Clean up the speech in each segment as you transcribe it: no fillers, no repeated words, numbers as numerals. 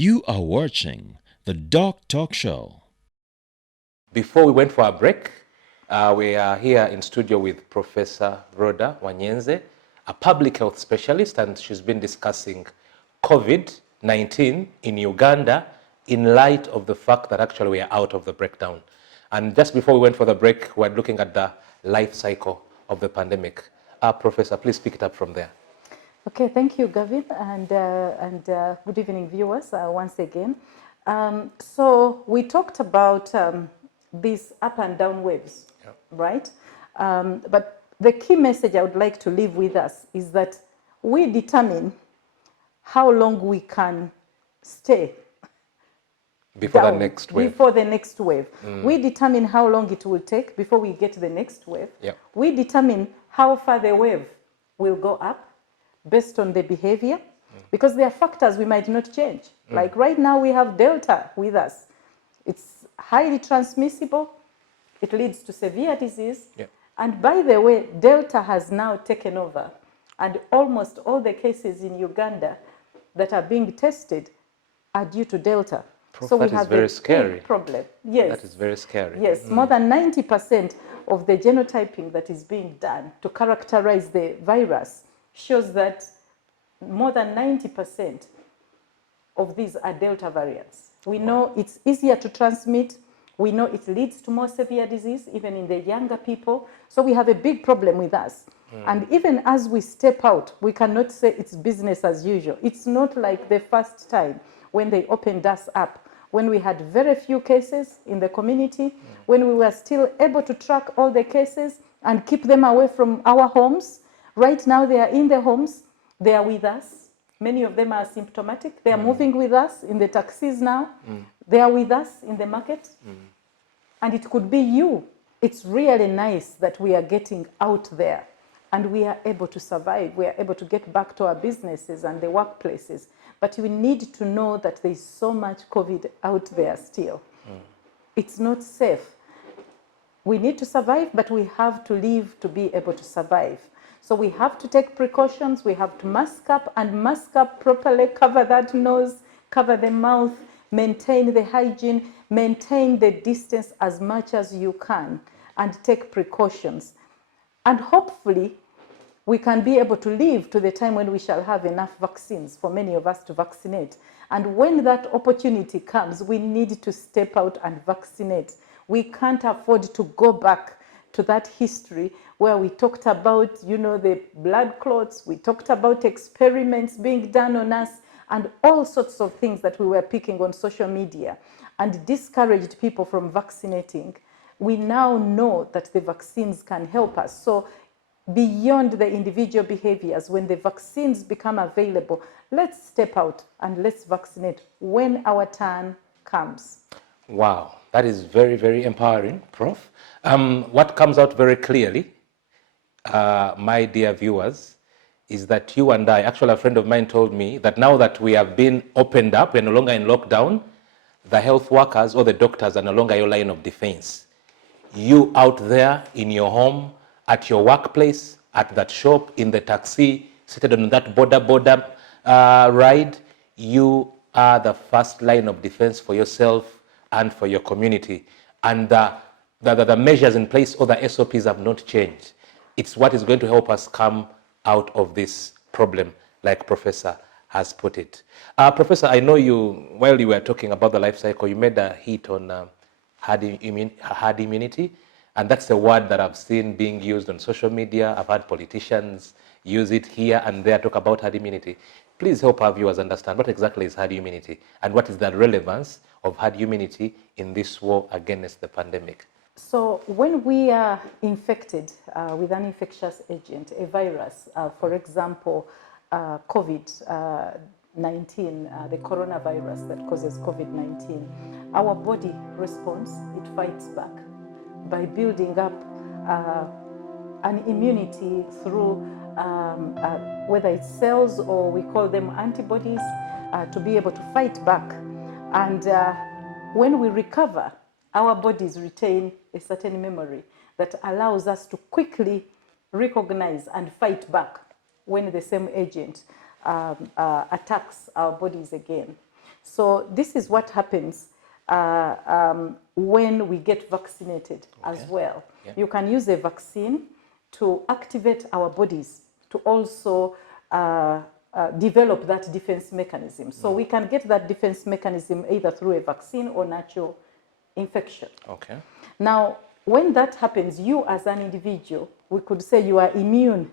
You are watching the DOCTALK show. Before we went for a break, we are here in studio with Professor Rhoda Wanyenze, a public health specialist, and she's been discussing COVID-19 in Uganda in light of the fact that actually we are out of the breakdown. And just before we went for the break, we were looking at the life cycle of the pandemic. Professor, please pick it up from there. Okay, thank you, Gavin, and good evening, viewers, once again. So we talked about these up and down waves, yeah. Right? But the key message I would like to leave with us is that we determine how long we can stay before the next wave. Before the next wave. We determine how long it will take before we get to the next wave. Yeah. We determine how far the wave will go up based on the behavior, because there are factors we might not change. Like right now we have Delta with us. It's highly transmissible. It leads to severe disease. Yeah. And by the way, Delta has now taken over. And almost all the cases in Uganda that are being tested are due to Delta. Prof, so we have very scary problem. Yes. That is very scary. Yes, more than 90% of the genotyping that is being done to characterize the virus shows that more than 90% of these are Delta variants. We know it's easier to transmit. We know it leads to more severe disease, even in the younger people. So we have a big problem with us. And even as we step out, we cannot say it's business as usual. It's not like the first time when they opened us up, when we had very few cases in the community, when we were still able to track all the cases and keep them away from our homes. Right now they are in the homes, they are with us. Many of them are symptomatic. They are moving with us in the taxis now. They are with us in the market. And it could be you. It's really nice that we are getting out there and we are able to survive. We are able to get back to our businesses and the workplaces. But we need to know that there is so much COVID out there still. It's not safe. We need to survive, but we have to live to be able to survive. So we have to take precautions. We have to mask up and mask up properly, cover that nose, cover the mouth, maintain the hygiene, maintain the distance as much as you can, and take precautions. And hopefully, we can be able to live to the time when we shall have enough vaccines for many of us to vaccinate. And when that opportunity comes, we need to step out and vaccinate. We can't afford to go back to that history where we talked about, the blood clots, we talked about experiments being done on us, and all sorts of things that we were picking on social media and discouraged people from vaccinating. We now know that the vaccines can help us. So beyond the individual behaviors, when the vaccines become available, let's step out and let's vaccinate when our turn comes. Wow, that is very, very empowering, Prof. What comes out very clearly, my dear viewers, is that you and I, actually a friend of mine told me that now that we have been opened up, we're no longer in lockdown, the health workers or the doctors are no longer your line of defense. You out there in your home, at your workplace, at that shop, in the taxi, seated on that border ride, you are the first line of defense for yourself and for your community. And the measures in place or the SOPs have not changed. It's what is going to help us come out of this problem, like Professor has put it. Professor, I know while you were talking about the life cycle, you made a hit on herd immunity. And that's a word that I've seen being used on social media. I've had politicians use it here and there, talk about herd immunity. Please help our viewers understand what exactly is herd immunity and what is the relevance of herd immunity in this war against the pandemic. So when we are infected with an infectious agent, a virus, for example, COVID-19, the coronavirus that causes COVID-19, our body responds, it fights back by building up an immunity through whether it's cells or we call them antibodies to be able to fight back. And when we recover, our bodies retain a certain memory that allows us to quickly recognize and fight back when the same agent attacks our bodies again. So this is what happens when we get vaccinated as well. Yeah. You can use a vaccine to activate our bodies to also develop that defense mechanism. So we can get that defense mechanism either through a vaccine or natural infection. Okay. Now, when that happens, you as an individual, we could say you are immune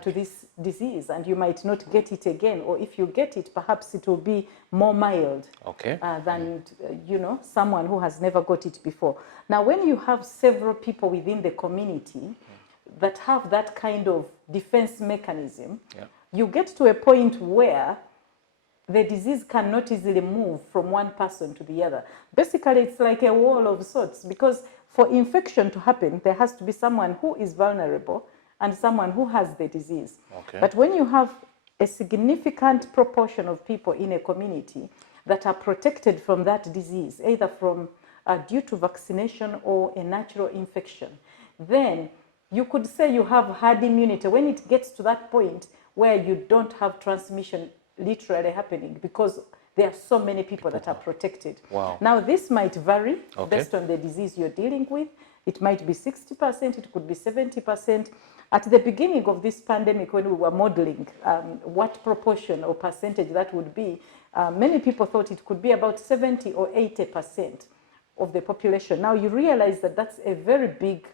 to this disease and you might not get it again, or if you get it, perhaps it will be more mild than you know, someone who has never got it before. Now, when you have several people within the community that have that kind of defense mechanism, you get to a point where the disease cannot easily move from one person to the other. Basically, it's like a wall of sorts, because for infection to happen, there has to be someone who is vulnerable and someone who has the disease. Okay. But when you have a significant proportion of people in a community that are protected from that disease, either from due to vaccination or a natural infection, then you could say you have herd immunity when it gets to that point where you don't have transmission literally happening because there are so many people that are protected. Wow. Now, this might vary based on the disease you're dealing with. It might be 60%, it could be 70%. At the beginning of this pandemic, when we were modeling what proportion or percentage that would be, many people thought it could be about 70 or 80% of the population. Now, you realize that that's a very big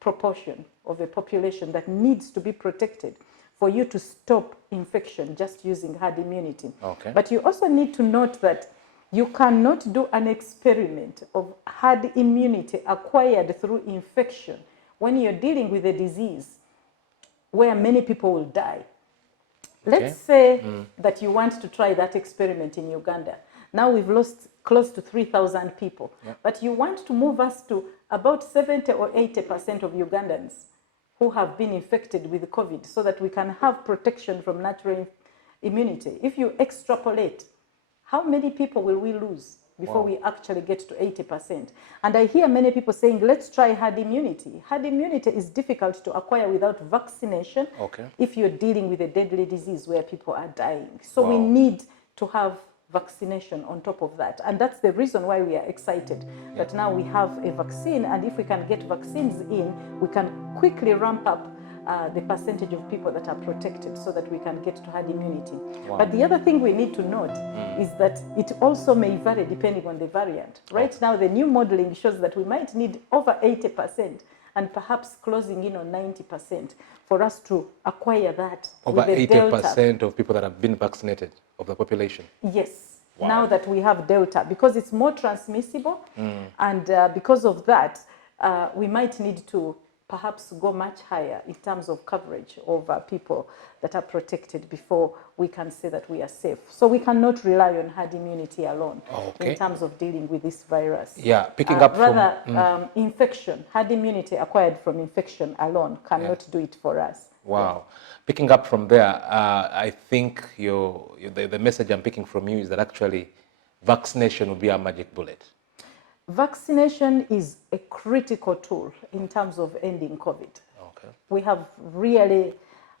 proportion of a population that needs to be protected for you to stop infection just using herd immunity. Okay. But you also need to note that you cannot do an experiment of herd immunity acquired through infection when you're dealing with a disease where many people will die. Let's say that you want to try that experiment in Uganda. Now we've lost close to 3,000 people, but you want to move us to about 70 or 80% of Ugandans who have been infected with COVID so that we can have protection from natural immunity. If you extrapolate, how many people will we lose before we actually get to 80%? And I hear many people saying, let's try herd immunity. Herd immunity is difficult to acquire without vaccination if you're dealing with a deadly disease where people are dying. So we need to have vaccination on top of that. And that's the reason why we are excited that now we have a vaccine, and if we can get vaccines in, we can quickly ramp up the percentage of people that are protected so that we can get to herd immunity. But the other thing we need to note is that it also may vary depending on the variant. Right now, the new modeling shows that we might need over 80% and perhaps closing in on 90% for us to acquire that. Over 80% of people that have been vaccinated of the population? Yes. Now that we have Delta, because it's more transmissible, and because of that, we might need to perhaps go much higher in terms of coverage of people that are protected before we can say that we are safe. So we cannot rely on herd immunity alone in terms of dealing with this virus. Yeah, picking up rather, infection, herd immunity acquired from infection alone cannot do it for us. Wow. Picking up from there, I think the message I'm picking from you is that actually vaccination will be our magic bullet. Vaccination is a critical tool in terms of ending COVID. Okay. We have really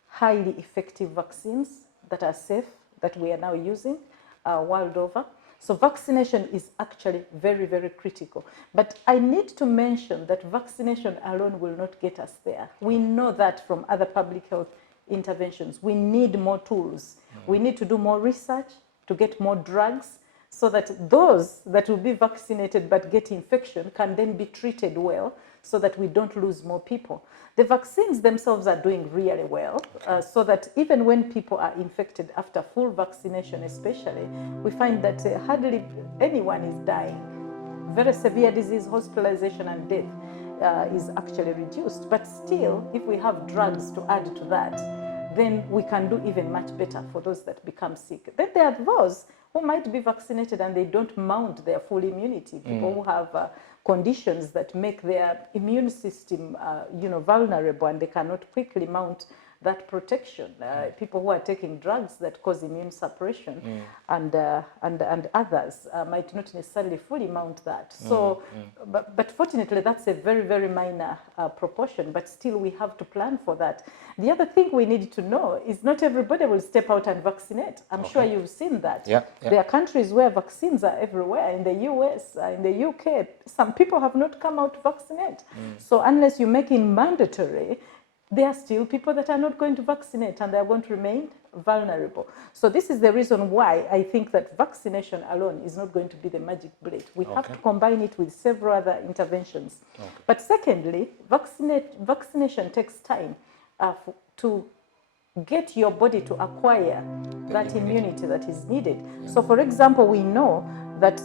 highly effective vaccines that are safe that we are now using world over. So vaccination is actually very, very critical. But I need to mention that vaccination alone will not get us there. We know that from other public health interventions. We need more tools. We need to do more research to get more drugs, so that those that will be vaccinated but get infection can then be treated well so that we don't lose more people. The vaccines themselves are doing really well, so that even when people are infected after full vaccination especially, we find that hardly anyone is dying. Very severe disease, hospitalization and death is actually reduced. But still, if we have drugs to add to that, then we can do even much better for those that become sick. Then there are those who might be vaccinated and they don't mount their full immunity. People who have conditions that make their immune system, vulnerable, and they cannot quickly mount that protection. People who are taking drugs that cause immune suppression and others might not necessarily fully mount that. So, but fortunately, that's a very, very minor proportion, but still we have to plan for that. The other thing we need to know is not everybody will step out and vaccinate. I'm sure you've seen that. There are countries where vaccines are everywhere. In the US, in the UK, some people have not come out to vaccinate. So unless you make it mandatory, there are still people that are not going to vaccinate and they are going to remain vulnerable. So this is the reason why I think that vaccination alone is not going to be the magic bullet. We have to combine it with several other interventions. But secondly, vaccination takes time to get your body to acquire that immunity that is needed. So for example, we know that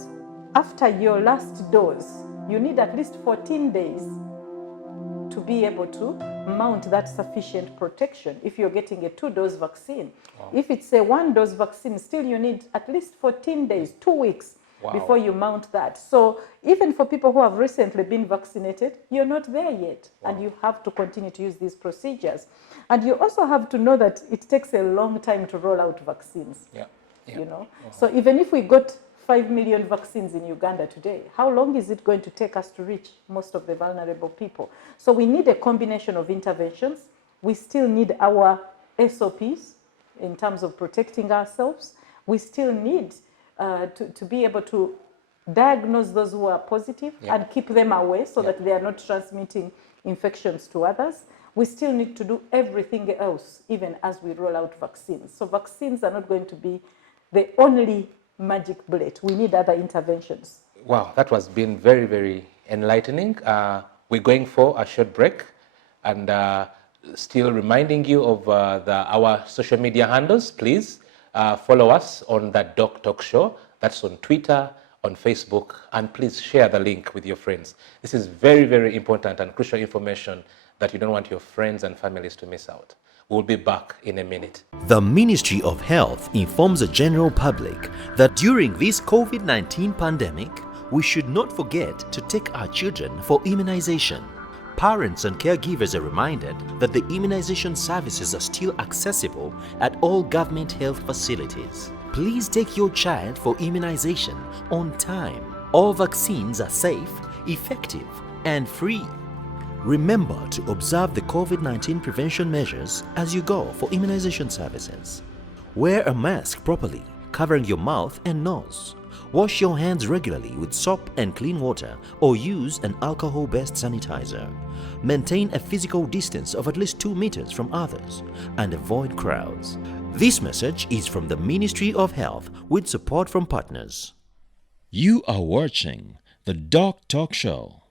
after your last dose, you need at least 14 days to be able to mount that sufficient protection if you're getting a 2-dose vaccine. If it's a 1-dose vaccine, still you need at least 14 days, 2 weeks before you mount that. So even for people who have recently been vaccinated, you're not there yet, and you have to continue to use these procedures. And you also have to know that it takes a long time to roll out vaccines. You know, so even if we got 5 million vaccines in Uganda today, how long is it going to take us to reach most of the vulnerable people? So we need a combination of interventions. We still need our SOPs in terms of protecting ourselves. We still need to be able to diagnose those who are positive and keep them away so that they are not transmitting infections to others. We still need to do everything else, even as we roll out vaccines. So vaccines are not going to be the only magic bullet. We need other interventions. Wow, that was been very, very enlightening. We're going for a short break, and still reminding you of our social media handles. Please follow us on that DOCTALK show. That's on Twitter, on Facebook, and please share the link with your friends. This is very, very important and crucial information that you don't want your friends and families to miss out. We'll be back in a minute. The Ministry of Health informs the general public that during this COVID-19 pandemic, we should not forget to take our children for immunization. Parents and caregivers are reminded that the immunization services are still accessible at all government health facilities. Please take your child for immunization on time. All vaccines are safe, effective, and free. Remember to observe the COVID-19 prevention measures as you go for immunization services. Wear a mask properly, covering your mouth and nose. Wash your hands regularly with soap and clean water or use an alcohol-based sanitizer. Maintain a physical distance of at least 2 meters from others and avoid crowds. This message is from the Ministry of Health with support from partners. You are watching the DOCTALK show.